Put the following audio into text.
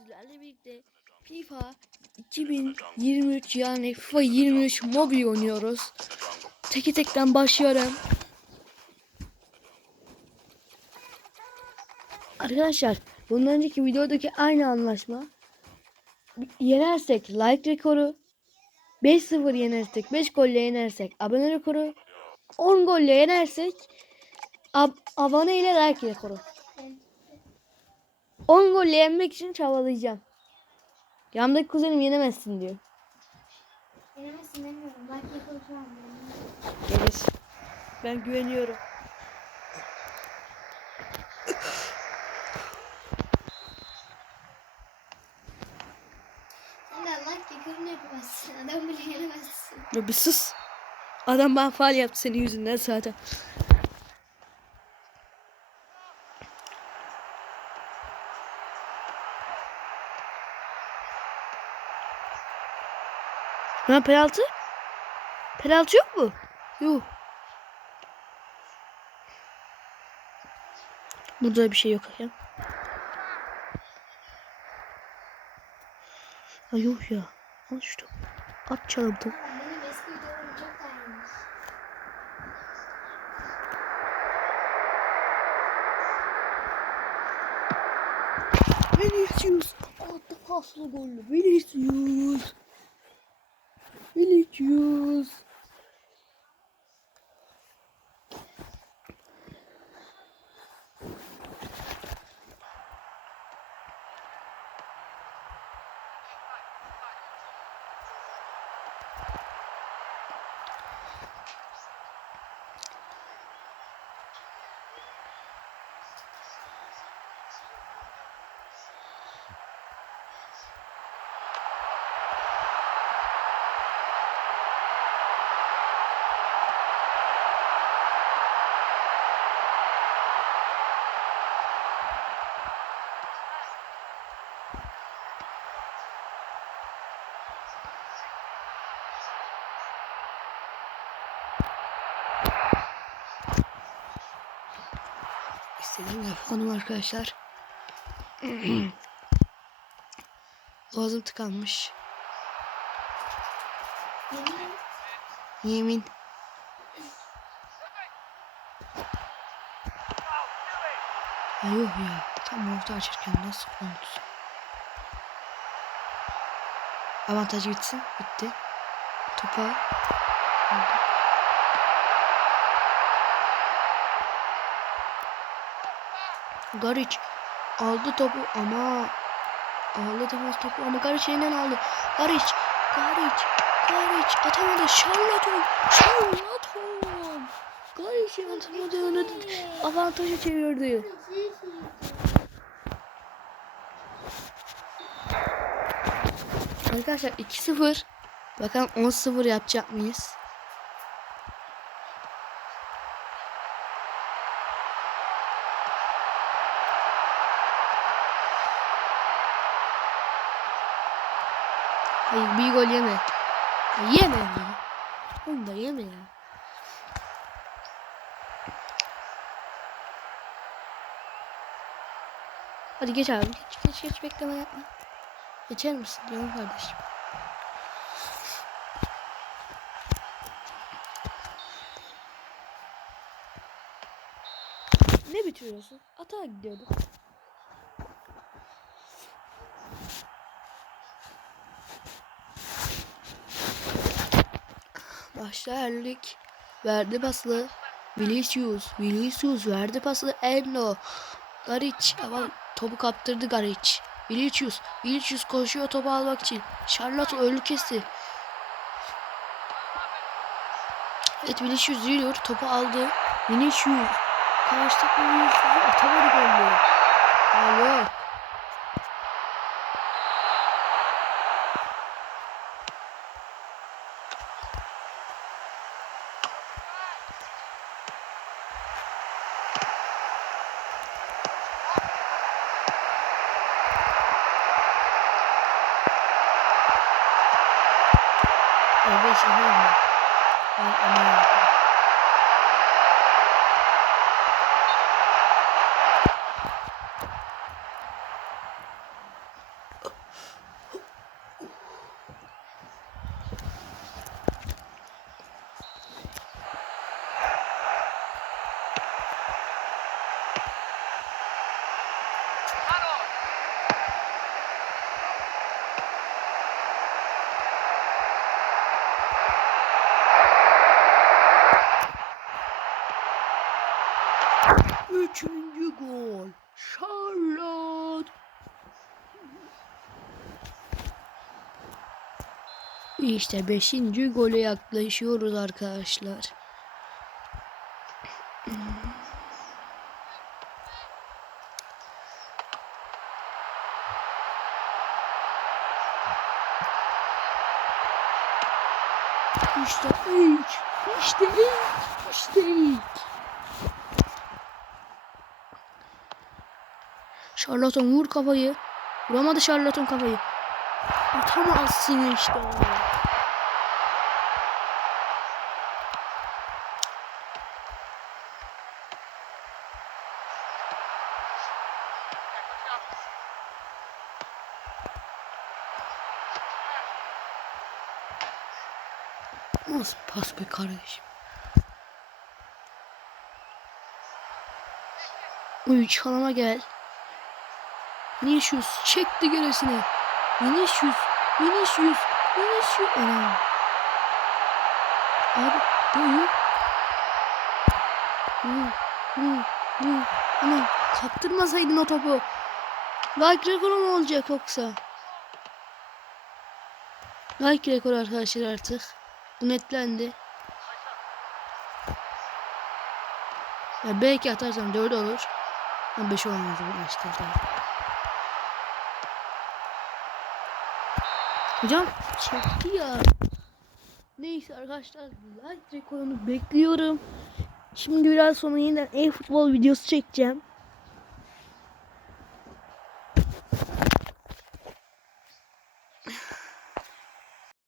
sizlerle birlikte FIFA 2023 yani FIFA 23 mobil oynuyoruz. Teke tekten başlıyorum. Arkadaşlar bundan önceki videodaki aynı anlaşma. Yenersek like rekoru 5-0 yenersek 5 golle yenersek abone rekoru 10 golle yenersek ab abone ile like rekoru. 10 golle yenmek için çabalayacağım. Yanımdaki kuzenim yenemezsin diyor. Denemezsin demiyorum. Şu an. Gelir. Ben güveniyorum. Sen de like yapıyorum yapamazsın. Adam bile yenemezsin. Ya bir sus. Adam bana faal yaptı senin yüzünden zaten. Ha penaltı? Penaltı yok mu? Yok. Burada bir şey yok ya. Ha yok ya. Al şu topu. At daha iyiymiş. Vinicius. Attı paslı gollü. Vinicius. Vinicius. İstediğim yapalım arkadaşlar. Boğazım tıkanmış. Yemin. Yemin. Ya. Tam orta açırken nasıl oldu? Avantaj bitsin. Bitti. Topa. aldık. Gariç aldı topu ama aldı defans topu ama Gariç elinden aldı. Gariç, Gariç, Gariç atamadı. Şarlaton, Şarlaton. Gariç'in atamadığını avantajı çevirdi. Arkadaşlar 2-0. Bakalım 10-0 yapacak mıyız? Hayır bir gol yeme. Yeme ya. Onu da yeme ya. Hadi geç abi. Geç geç geç bekleme yapma. Geçer misin diyorum kardeşim. Ne bitiriyorsun? Atağa gidiyorduk. Başlarlık verdi paslı. Vinicius, Vinicius verdi paslı. Endo, Gariç ama topu kaptırdı Gariç. Vinicius, Vinicius koşuyor topu almak için. Charlotte önlü kesti. Evet Vinicius yürüyor. Topu aldı. Vinicius. Karşı takım Vinicius'u atamadı golü. Alo. Evet yapıyorum ben. Ben onu Üçüncü gol. Charlotte. İşte beşinci gole yaklaşıyoruz arkadaşlar. İşte ilk. İşte ilk. İşte ilk. Charlatan vur kafayı. Vuramadı Charlatan kafayı. Atamazsın işte. Nasıl pas be kardeşim? Uy çalama gel. Vinicius çekti gerisine. Vinicius, Vinicius, Vinicius. Ana. Abi, bu yok. Hı, hı, hı. Ana, kaptırmasaydın o topu. Like rekoru mu olacak yoksa? Like rekoru arkadaşlar artık. Bu netlendi. Ya belki atarsam 4 olur. Ama 5 olmaz bu maçta Hocam çekti ya. Neyse arkadaşlar like rekorunu bekliyorum. Şimdi biraz sonra yeniden e-futbol videosu çekeceğim.